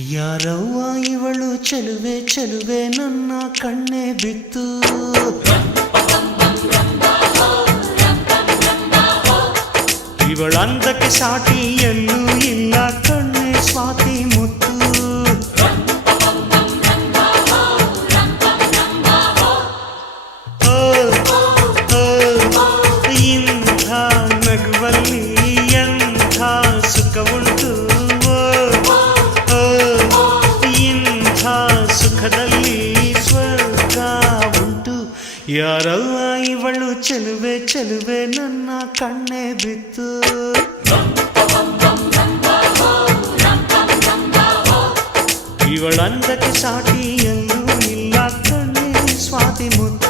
ಯಾರವ್ವ ಇವಳು ಚೆಲುವೆ ಚೆಲುವೆ ನನ್ನ ಕಣ್ಣೆ ಬಿತ್ತು. ಇವಳಂದಕ್ಕೆ ಸಾಟಿ ಎಲ್ಲೂ ಇಲ್ಲ ಕಣ್ಣೆ ಸ್ವಾತಿ ಮುತ್ತು. ಇಂಥ ನಗುವಲ್ಲಿ ಎಂಥ ಸುಖ ಉಂಟು, ಇಂಥ ಸುಖದಲ್ಲಿ ಸ್ವರ್ಗ ಉಂಟು. ಯಾರವ್ವ ಇವಳು ಚೆಲುವೆ ಚೆಲುವೆ ನನ್ನ ಕಣ್ಣೆ ಬಿತ್ತು. ಇವಳಂದಕ್ಕೆ ಸಾಟಿ ಎಲ್ಲೂ ಇಲ್ಲ ಕಣ್ಣೆ ಸ್ವಾತಿ ಮುತ್ತು.